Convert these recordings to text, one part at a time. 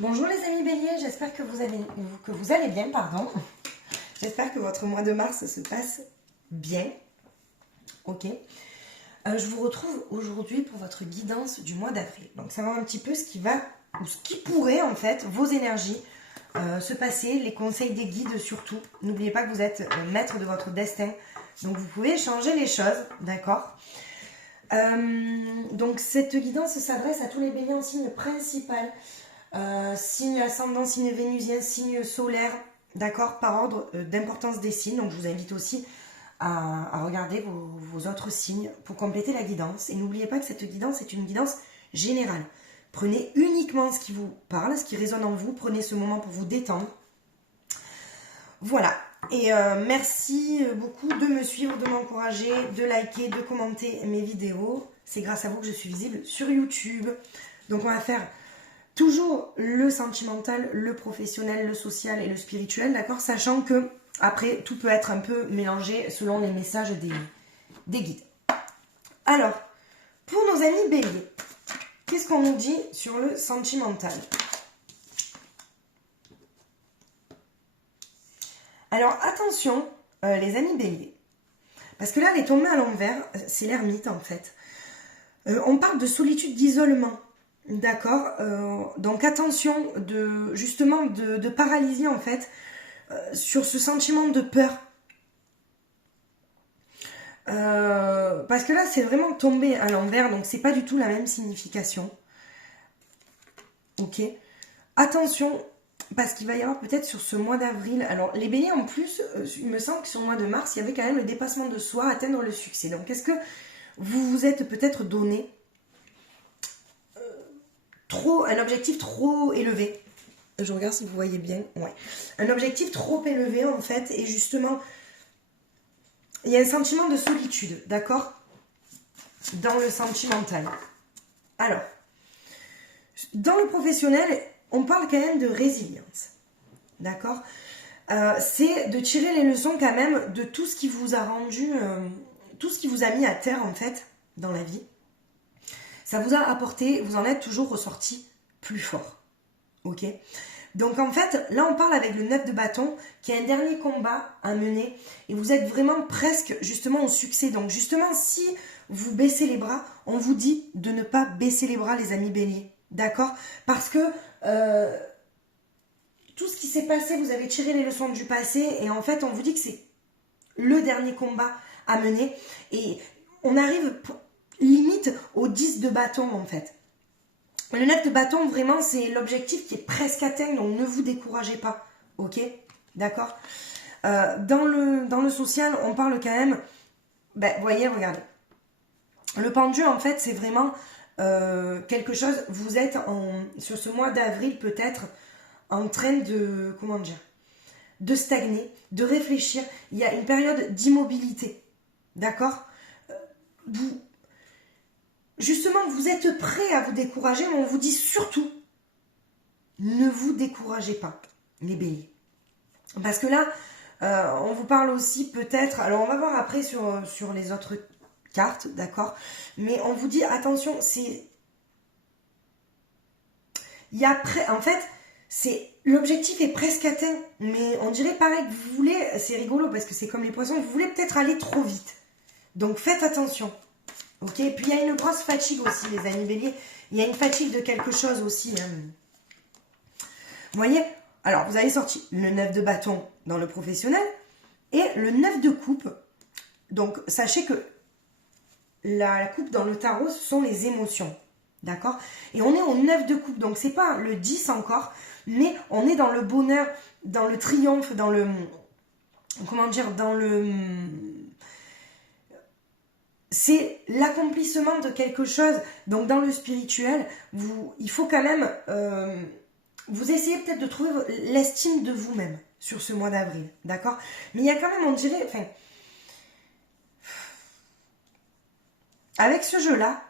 Bonjour les amis béliers, j'espère que vous allez bien, pardon. J'espère que votre mois de mars se passe bien. Ok. Je vous retrouve aujourd'hui pour votre guidance du mois d'avril. Donc savoir un petit peu ce qui va, ou ce qui pourrait en fait, vos énergies se passer, les conseils des guides surtout. N'oubliez pas que vous êtes maître de votre destin. Donc vous pouvez changer les choses, d'accord. Donc cette guidance s'adresse à tous les béliers en signe principal. Signe ascendant, signe vénusien, signe solaire, d'accord, par ordre d'importance des signes. Donc je vous invite aussi à regarder vos autres signes pour compléter la guidance. Et n'oubliez pas que cette guidance est une guidance générale. Prenez uniquement ce qui vous parle, ce qui résonne en vous. Prenez ce moment pour vous détendre. Voilà. Et merci beaucoup de me suivre, de m'encourager, de liker, de commenter mes vidéos. C'est grâce à vous que je suis visible sur YouTube. Donc on va faire toujours le sentimental, le professionnel, le social et le spirituel, d'accord? Sachant que, après, tout peut être un peu mélangé selon les messages des guides. Alors, pour nos amis béliers, qu'est-ce qu'on nous dit sur le sentimental? Alors, attention, les amis béliers, parce que là, les tombées à l'envers, c'est l'ermite, en fait. On parle de solitude, d'isolement. D'accord, donc attention justement de paralysie en fait sur ce sentiment de peur. Parce que là c'est vraiment tombé à l'envers, donc c'est pas du tout la même signification. Ok, attention, parce qu'il va y avoir peut-être sur ce mois d'avril, alors les béliers en plus, il me semble que sur le mois de mars, il y avait quand même le dépassement de soi, atteindre le succès. Donc est-ce que vous vous êtes peut-être donné un objectif trop élevé? Je regarde si vous voyez bien. Ouais. Un objectif trop élevé en fait, et justement, il y a un sentiment de solitude, d'accord? Dans le sentimental. Alors, dans le professionnel, on parle quand même de résilience, d'accord? C'est de tirer les leçons quand même de tout ce qui vous a rendu, tout ce qui vous a mis à terre en fait, dans la vie. Ça vous a apporté, vous en êtes toujours ressorti plus fort. Ok? Donc en fait, là on parle avec le 9 de bâton, qui a un dernier combat à mener, et vous êtes vraiment presque justement au succès. Donc justement, si vous baissez les bras, on vous dit de ne pas baisser les bras, les amis béliers. D'accord? Parce que tout ce qui s'est passé, vous avez tiré les leçons du passé, et en fait on vous dit que c'est le dernier combat à mener, et on arrive limite au 10 de bâton en fait. Le 9 de bâton, vraiment, c'est l'objectif qui est presque atteint, donc ne vous découragez pas, ok? D'accord? Dans le social, on parle quand même, ben, vous voyez, regardez. Le pendu, en fait, c'est vraiment quelque chose, vous êtes sur ce mois d'avril, peut-être, en train de, comment dire, de stagner, de réfléchir. Il y a une période d'immobilité, d'accord? Justement, vous êtes prêt à vous décourager, mais on vous dit surtout, ne vous découragez pas, les béliers. Parce que là, on vous parle aussi peut-être, alors on va voir après sur les autres cartes, d'accord? Mais on vous dit, attention, en fait, l'objectif est presque atteint, mais on dirait pareil que vous voulez, c'est rigolo parce que c'est comme les poissons, vous voulez peut-être aller trop vite. Donc faites attention. Ok, et puis il y a une grosse fatigue aussi, les amis béliers. Il y a une fatigue de quelque chose aussi. Hein. Vous voyez? Alors, vous avez sorti le 9 de bâton dans le professionnel et le 9 de coupe. Donc, sachez que la coupe dans le tarot, ce sont les émotions. D'accord? Et on est au 9 de coupe. Donc, c'est pas le 10 encore, mais on est dans le bonheur, dans le triomphe, dans le... Comment dire? Dans le... C'est l'accomplissement de quelque chose. Donc dans le spirituel, il faut quand même vous essayez peut-être de trouver l'estime de vous-même sur ce mois d'avril, d'accord? Mais il y a quand même, on dirait, enfin, avec ce jeu-là,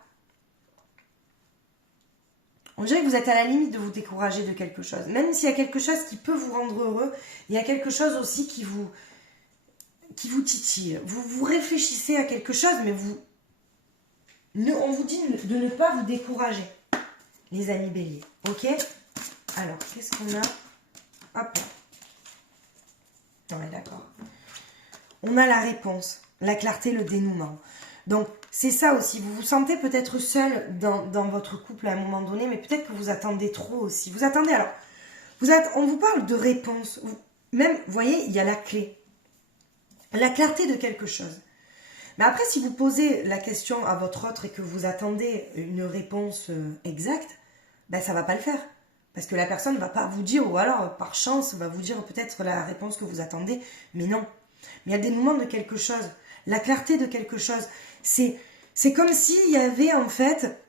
on dirait que vous êtes à la limite de vous décourager de quelque chose. Même s'il y a quelque chose qui peut vous rendre heureux, il y a quelque chose aussi qui vous titille. Vous réfléchissez à quelque chose, mais on vous dit de ne pas vous décourager, les amis béliers. Ok? Alors, qu'est-ce qu'on a? Hop là. Ouais, d'accord. On a la réponse, la clarté, le dénouement. Donc, c'est ça aussi. Vous vous sentez peut-être seul dans votre couple à un moment donné, mais peut-être que vous attendez trop aussi. Vous attendez, alors, on vous parle de réponse. Même, vous voyez, il y a la clé. La clarté de quelque chose. Mais après, si vous posez la question à votre autre et que vous attendez une réponse exacte, ben ça ne va pas le faire. Parce que la personne ne va pas vous dire, ou alors par chance, va vous dire peut-être la réponse que vous attendez, mais non. Mais il y a le dénouement de quelque chose, la clarté de quelque chose. C'est comme s'il y avait en fait...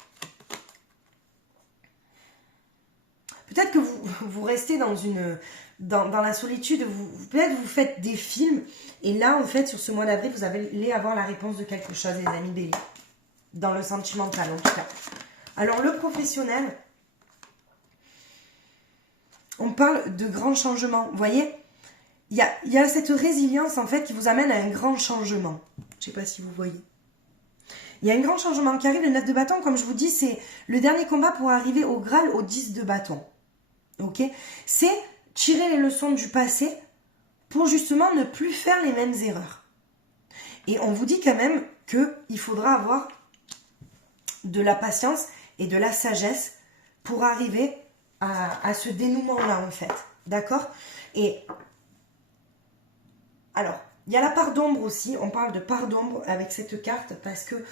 Peut-être que vous restez dans la solitude, peut-être vous faites des films, et là, en fait, sur ce mois d'avril, vous allez avoir la réponse de quelque chose, les amis béliers. Dans le sentimental, en tout cas. Alors, le professionnel, on parle de grands changements. Vous voyez, il y a cette résilience, en fait, qui vous amène à un grand changement. Je ne sais pas si vous voyez. Il y a un grand changement qui arrive, le 9 de bâton, comme je vous dis, c'est le dernier combat pour arriver au Graal, au 10 de bâton. Ok, c'est tirer les leçons du passé pour justement ne plus faire les mêmes erreurs. Et on vous dit quand même qu'il faudra avoir de la patience et de la sagesse pour arriver à ce dénouement-là, en fait. D'accord? Et alors, il y a la part d'ombre aussi. On parle de part d'ombre avec cette carte parce que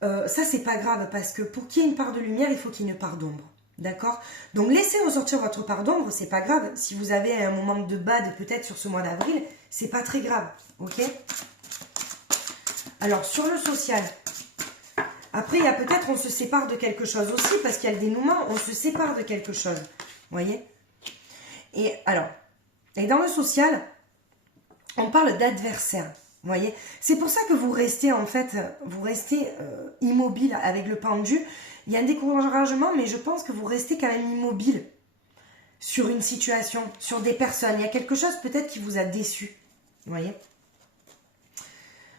ça, c'est pas grave. Parce que pour qu'il y ait une part de lumière, il faut qu'il y ait une part d'ombre. D'accord? Donc, laissez ressortir votre part d'ombre, c'est pas grave. Si vous avez un moment de bad, peut-être sur ce mois d'avril, c'est pas très grave. Ok? Alors, sur le social, après, il y a peut-être, on se sépare de quelque chose aussi, parce qu'il y a le dénouement, on se sépare de quelque chose. Vous voyez? Et alors, et dans le social, on parle d'adversaire. Vous voyez? C'est pour ça que vous restez, en fait, immobile avec le pendu. Il y a un découragement, mais je pense que vous restez quand même immobile sur une situation, sur des personnes. Il y a quelque chose peut-être qui vous a déçu. Vous voyez?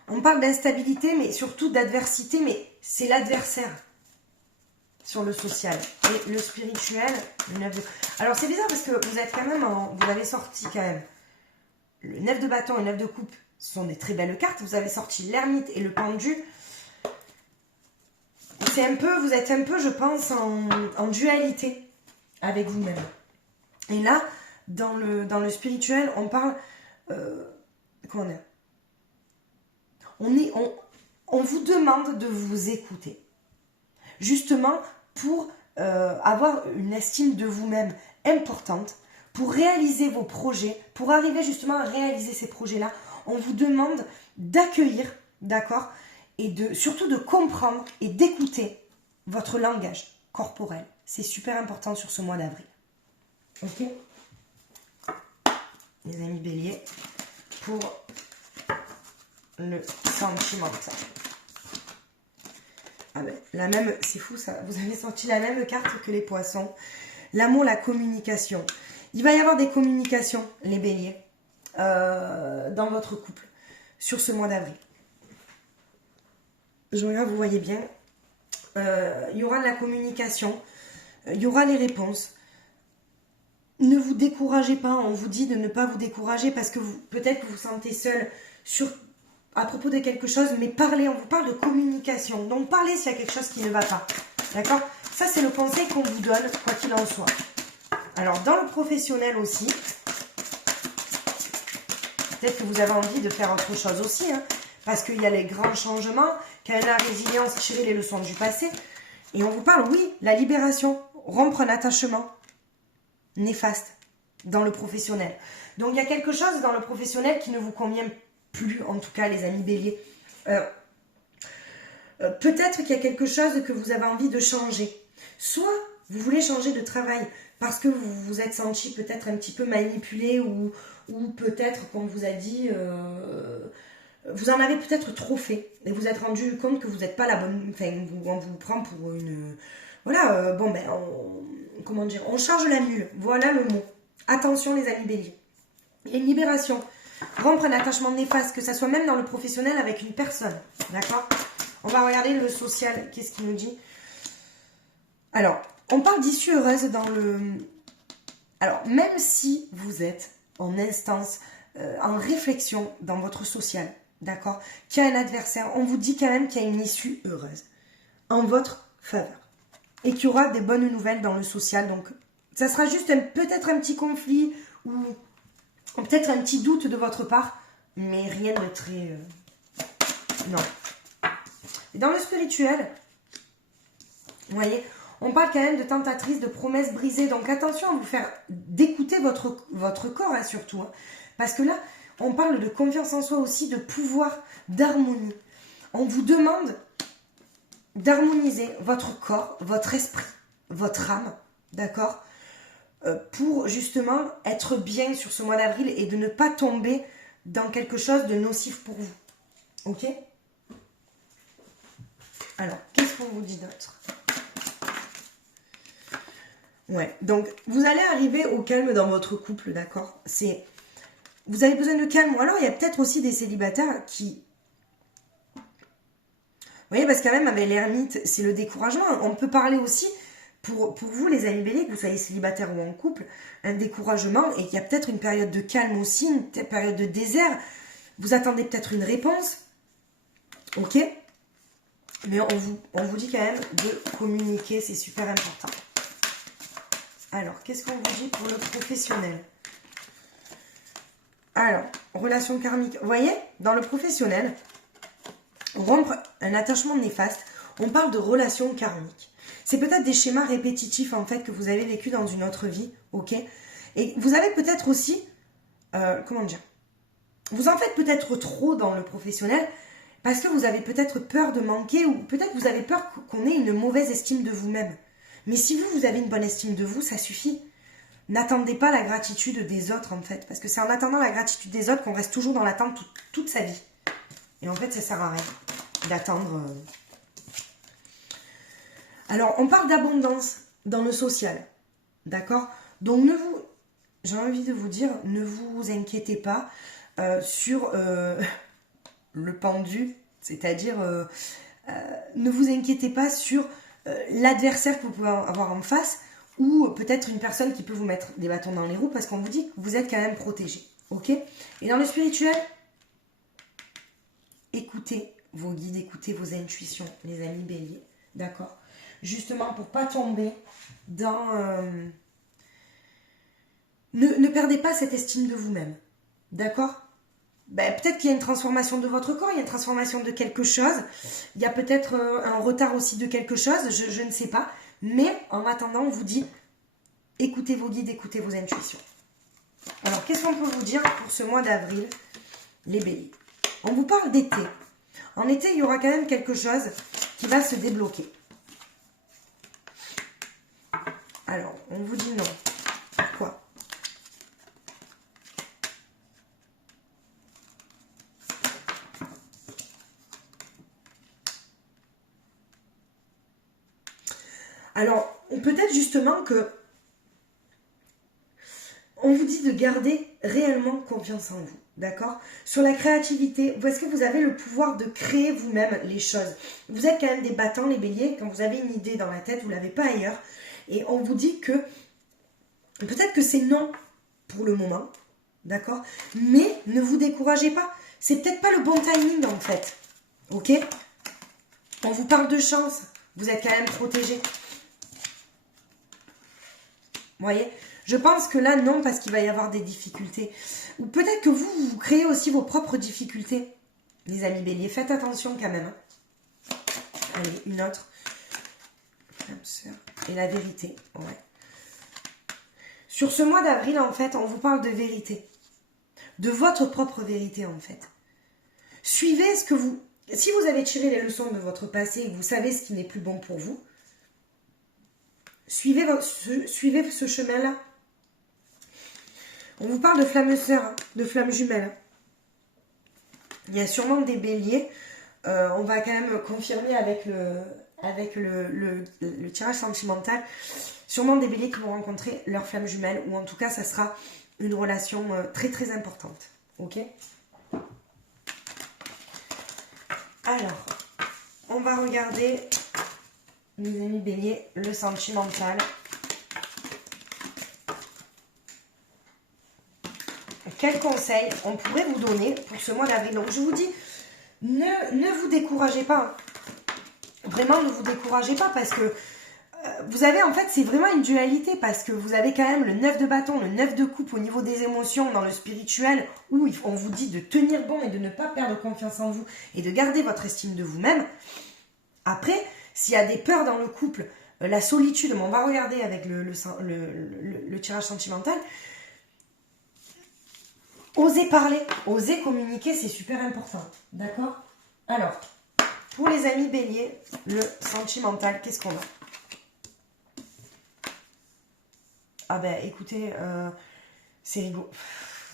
On parle d'instabilité, mais surtout d'adversité, mais c'est l'adversaire sur le social. Et le spirituel, le 9 de... Alors c'est bizarre parce que vous êtes quand même, vous avez sorti quand même le 9 de bâton et le 9 de coupe. Ce sont des très belles cartes. Vous avez sorti l'ermite et le pendu. Vous êtes un peu, je pense, en dualité avec vous-même. Et là, dans le spirituel, on parle... comment dire? On vous demande de vous écouter. Justement, pour avoir une estime de vous-même importante, pour réaliser vos projets, pour arriver justement à réaliser ces projets-là, on vous demande d'accueillir, d'accord? Et surtout de comprendre et d'écouter votre langage corporel. C'est super important sur ce mois d'avril. Ok? Les amis béliers, pour le sentimental. Ah ben, la même, c'est fou ça, vous avez sorti la même carte que les poissons. L'amour, la communication. Il va y avoir des communications, les béliers, dans votre couple, sur ce mois d'avril. Je regarde, vous voyez bien. Il y aura de la communication, il y aura les réponses. Ne vous découragez pas, on vous dit de ne pas vous décourager parce que peut-être que vous vous sentez seul à propos de quelque chose, mais parlez, on vous parle de communication. Donc parlez s'il y a quelque chose qui ne va pas. D'accord? Ça, c'est le conseil qu'on vous donne, quoi qu'il en soit. Alors, dans le professionnel aussi, peut-être que vous avez envie de faire autre chose aussi, hein, parce qu'il y a les grands changements, qu'il y a la résilience, tirer les leçons du passé. Et on vous parle, oui, la libération, rompre un attachement néfaste dans le professionnel. Donc, il y a quelque chose dans le professionnel qui ne vous convient plus, en tout cas, les amis béliers. Peut-être qu'il y a quelque chose que vous avez envie de changer. Soit vous voulez changer de travail parce que vous vous êtes senti peut-être un petit peu manipulé ou peut-être qu'on vous a dit... vous en avez peut-être trop fait et vous êtes rendu compte que vous n'êtes pas la bonne... Enfin, on vous prend pour une... Voilà, bon ben, comment dire, on charge la mule. Voilà le mot. Attention les amis béliers. Il y a une libération. Rompre un attachement néfaste, que ça soit même dans le professionnel avec une personne. D'accord? On va regarder le social. Qu'est-ce qu'il nous dit? Alors, on parle d'issue heureuse dans Alors, même si vous êtes en instance, en réflexion dans votre social, d'accord, qu'il y a un adversaire, on vous dit quand même qu'il y a une issue heureuse en votre faveur. Et qu'il y aura des bonnes nouvelles dans le social. Donc, ça sera juste peut-être un petit conflit ou peut-être un petit doute de votre part, mais rien de très... non. Et dans le spirituel, vous voyez, on parle quand même de tentatrice, de promesses brisées. Donc attention à vous faire d'écouter votre corps, hein, surtout. Hein. Parce que là, on parle de confiance en soi aussi, de pouvoir, d'harmonie. On vous demande d'harmoniser votre corps, votre esprit, votre âme, d'accord, pour justement être bien sur ce mois d'avril et de ne pas tomber dans quelque chose de nocif pour vous. Ok? Alors, qu'est-ce qu'on vous dit d'autre? Ouais, donc vous allez arriver au calme dans votre couple, d'accord? Vous avez besoin de calme. Ou alors, il y a peut-être aussi des célibataires qui... Vous voyez, parce que quand même, avec l'ermite, c'est le découragement. On peut parler aussi, pour vous, les amis béliers, que vous soyez célibataire ou en couple, un découragement, et qu'il y a peut-être une période de calme aussi, une période de désert. Vous attendez peut-être une réponse, ok? Mais on vous dit quand même de communiquer, c'est super important. Alors, qu'est-ce qu'on vous dit pour le professionnel? Alors, relation karmique. Vous voyez, dans le professionnel, rompre un attachement néfaste, on parle de relation karmique. C'est peut-être des schémas répétitifs, en fait, que vous avez vécu dans une autre vie, ok? Et vous avez peut-être aussi, comment dire? Vous en faites peut-être trop dans le professionnel, parce que vous avez peut-être peur de manquer, ou peut-être vous avez peur qu'on ait une mauvaise estime de vous-même. Mais si vous avez une bonne estime de vous, ça suffit. N'attendez pas la gratitude des autres, en fait. Parce que c'est en attendant la gratitude des autres qu'on reste toujours dans l'attente toute sa vie. Et en fait, ça sert à rien d'attendre. Alors, on parle d'abondance dans le social. D'accord? Donc, j'ai envie de vous dire, ne vous inquiétez pas sur le pendu. C'est-à-dire, ne vous inquiétez pas sur l'adversaire que vous pouvez avoir en face, ou peut-être une personne qui peut vous mettre des bâtons dans les roues, parce qu'on vous dit que vous êtes quand même protégé. Ok? Et dans le spirituel, écoutez vos guides, écoutez vos intuitions, les amis béliers. D'accord? Justement, pour pas tomber dans... Ne perdez pas cette estime de vous-même. D'accord? Ben, peut-être qu'il y a une transformation de votre corps, il y a une transformation de quelque chose, il y a peut-être un retard aussi de quelque chose, je ne sais pas. Mais en attendant, on vous dit, écoutez vos guides, écoutez vos intuitions. Alors, qu'est-ce qu'on peut vous dire pour ce mois d'avril, les béliers? On vous parle d'été. En été, il y aura quand même quelque chose qui va se débloquer. Alors, on vous dit non. Pourquoi? Alors, peut-être justement que on vous dit de garder réellement confiance en vous, d'accord? Sur la créativité, est-ce que vous avez le pouvoir de créer vous-même les choses? Vous êtes quand même des battants, les béliers, quand vous avez une idée dans la tête, vous ne l'avez pas ailleurs. Et on vous dit que peut-être que c'est non pour le moment, d'accord? Mais ne vous découragez pas. C'est peut-être pas le bon timing en fait, ok? On vous parle de chance, vous êtes quand même protégé. Vous voyez? Je pense que là, non, parce qu'il va y avoir des difficultés. Ou peut-être que vous créez aussi vos propres difficultés, les amis béliers. Faites attention quand même. Hein. Allez, une autre. Et la vérité, ouais. Sur ce mois d'avril, en fait, on vous parle de vérité. De votre propre vérité, en fait. Suivez ce que vous... Si vous avez tiré les leçons de votre passé et que vous savez ce qui n'est plus bon pour vous, suivez ce chemin-là. On vous parle de flammes sœurs, hein, de flammes jumelles. Il y a sûrement des béliers. On va quand même confirmer avec le tirage sentimental. Sûrement des béliers qui vont rencontrer leurs flammes jumelles. Ou en tout cas, ça sera une relation très très importante. Ok? Alors, on va regarder, mes amis béliers, le sentimental. quel conseil on pourrait vous donner pour ce mois d'avril? Donc, je vous dis, ne vous découragez pas. Vraiment, ne vous découragez pas parce que vous avez, en fait, c'est vraiment une dualité parce que vous avez quand même le 9 de bâton, le 9 de coupe au niveau des émotions dans le spirituel où on vous dit de tenir bon et de ne pas perdre confiance en vous et de garder votre estime de vous-même. Après, s'il y a des peurs dans le couple, la solitude, on va regarder avec le tirage sentimental. Osez parler, osez communiquer, c'est super important. D'accord? Alors, pour les amis béliers, le sentimental, qu'est-ce qu'on a? Ah ben écoutez, c'est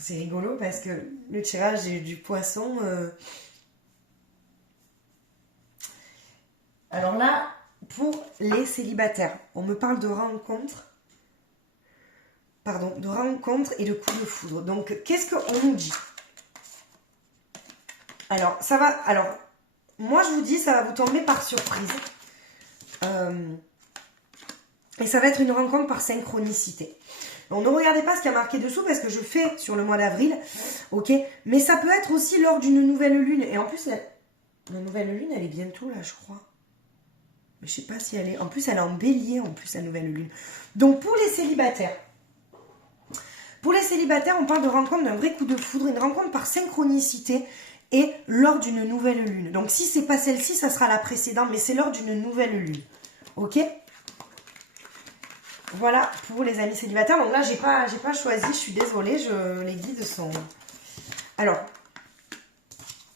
rigolo parce que le tirage du poisson... Alors là, pour les célibataires, on me parle de rencontres. Pardon, de rencontres et de coups de foudre. Donc, qu'est-ce qu'on nous dit? Alors, ça va... Alors, moi, je vous dis, ça va vous tomber par surprise. Et ça va être une rencontre par synchronicité. Donc, ne regardez pas ce qu'il y a marqué dessous parce que je fais sur le mois d'avril. Ok? Mais ça peut être aussi lors d'une nouvelle lune. Et en plus, la nouvelle lune, elle est bientôt là, je crois. Mais je sais pas si elle est... En plus, elle est en bélier, en plus, la nouvelle lune. Donc, pour les célibataires... on parle de rencontre d'un vrai coup de foudre, une rencontre par synchronicité et lors d'une nouvelle lune. Donc, si c'est pas celle-ci, ça sera la précédente, mais c'est lors d'une nouvelle lune. Ok? Voilà pour les amis célibataires. Donc là, j'ai pas choisi, je suis désolée, les guides sont... Alors,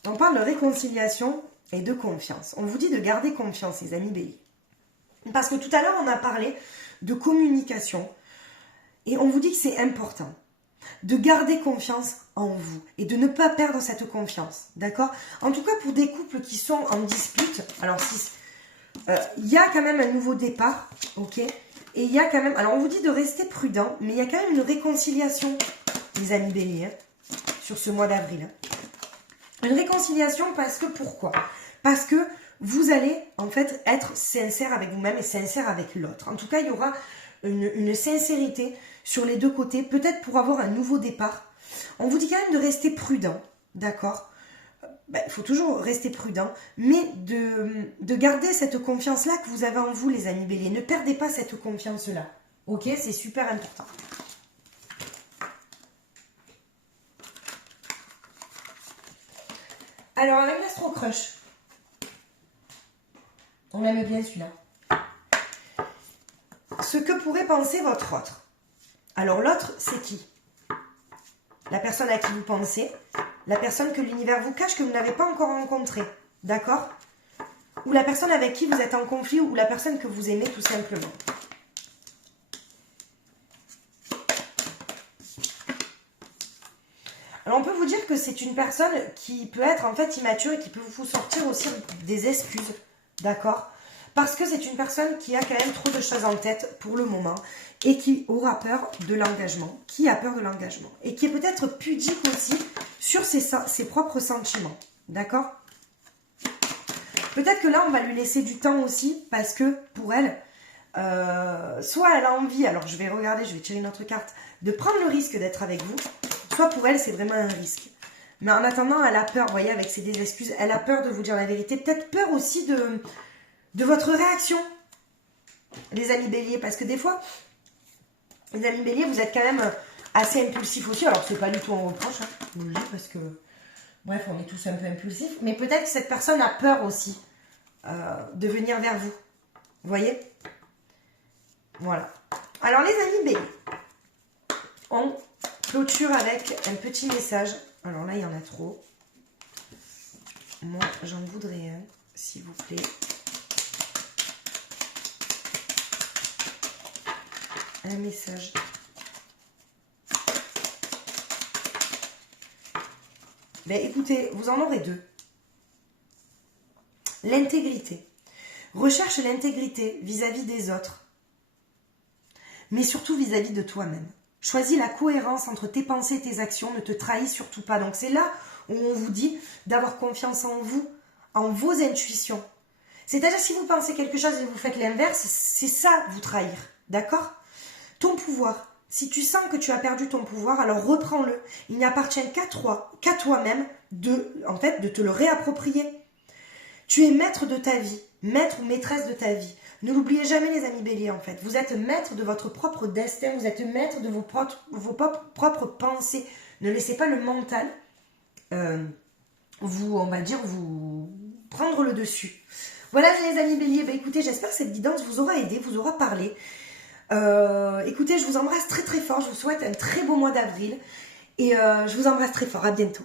on parle de réconciliation et de confiance. On vous dit de garder confiance, les amis béliers. Parce que tout à l'heure, on a parlé de communication. Et on vous dit que c'est important de garder confiance en vous et de ne pas perdre cette confiance. D'accord? En tout cas, pour des couples qui sont en dispute, alors il y a quand même un nouveau départ, ok? Et il y a quand même... Alors, on vous dit de rester prudent, mais il y a quand même une réconciliation, les amis béliers, hein, sur ce mois d'avril. Une réconciliation parce que... Pourquoi? Parce que vous allez, en fait, être sincère avec vous-même et sincère avec l'autre. En tout cas, il y aura une sincérité sur les deux côtés, peut-être pour avoir un nouveau départ. On vous dit quand même de rester prudent, d'accord? Il faut toujours rester prudent, mais de garder cette confiance-là que vous avez en vous, les amis béliers. Ne perdez pas cette confiance-là, ok? C'est super important. Alors, avec l'Astro Crush, on aime bien celui-là. Ce que pourrait penser votre autre. Alors, l'autre, c'est qui? La personne à qui vous pensez, la personne que l'univers vous cache, que vous n'avez pas encore rencontrée. D'accord? Ou la personne avec qui vous êtes en conflit, ou la personne que vous aimez tout simplement. Alors, on peut vous dire que c'est une personne qui peut être en fait immature et qui peut vous sortir aussi des excuses. D'accord? Parce que c'est une personne qui a quand même trop de choses en tête pour le moment et qui aura peur de l'engagement, qui a peur de l'engagement et qui est peut-être pudique aussi sur ses propres sentiments. D'accord? Peut-être que là, on va lui laisser du temps aussi parce que pour elle, soit elle a envie, alors je vais regarder, je vais tirer une autre carte, de prendre le risque d'être avec vous, soit pour elle, c'est vraiment un risque. Mais en attendant, elle a peur, vous voyez, avec ses excuses, elle a peur de vous dire la vérité, peut-être peur aussi de votre réaction, les amis béliers, parce que des fois, les amis béliers, vous êtes quand même assez impulsifs aussi, alors c'est pas du tout un reproche, hein, je vous le dis, parce que, bref, on est tous un peu impulsifs, mais peut-être que cette personne a peur aussi de venir vers vous, vous voyez? Voilà. Alors les amis béliers, on clôture avec un petit message, alors là, il y en a trop, moi, j'en voudrais un, s'il vous plaît. Un message. Ben écoutez, vous en aurez deux. L'intégrité. Recherche l'intégrité vis-à-vis des autres, mais surtout vis-à-vis de toi-même. Choisis la cohérence entre tes pensées et tes actions, ne te trahis surtout pas. Donc c'est là où on vous dit d'avoir confiance en vous, en vos intuitions. C'est-à-dire si vous pensez quelque chose et vous faites l'inverse, c'est ça vous trahir. D'accord? Ton pouvoir, Si tu sens que tu as perdu ton pouvoir, alors reprends-le. Il n'appartient qu'à toi-même en fait, de te le réapproprier. Tu es maître de ta vie, maître ou maîtresse de ta vie. Ne l'oubliez jamais les amis béliers en fait. Vous êtes maître de votre propre destin, vous êtes maître de vos propres pensées. Ne laissez pas le mental on va dire, vous prendre le dessus. Voilà les amis béliers, bah, écoutez, j'espère que cette guidance vous aura aidé, vous aura parlé. Écoutez, je vous embrasse très très fort, je vous souhaite un très beau mois d'avril et je vous embrasse très fort, à bientôt.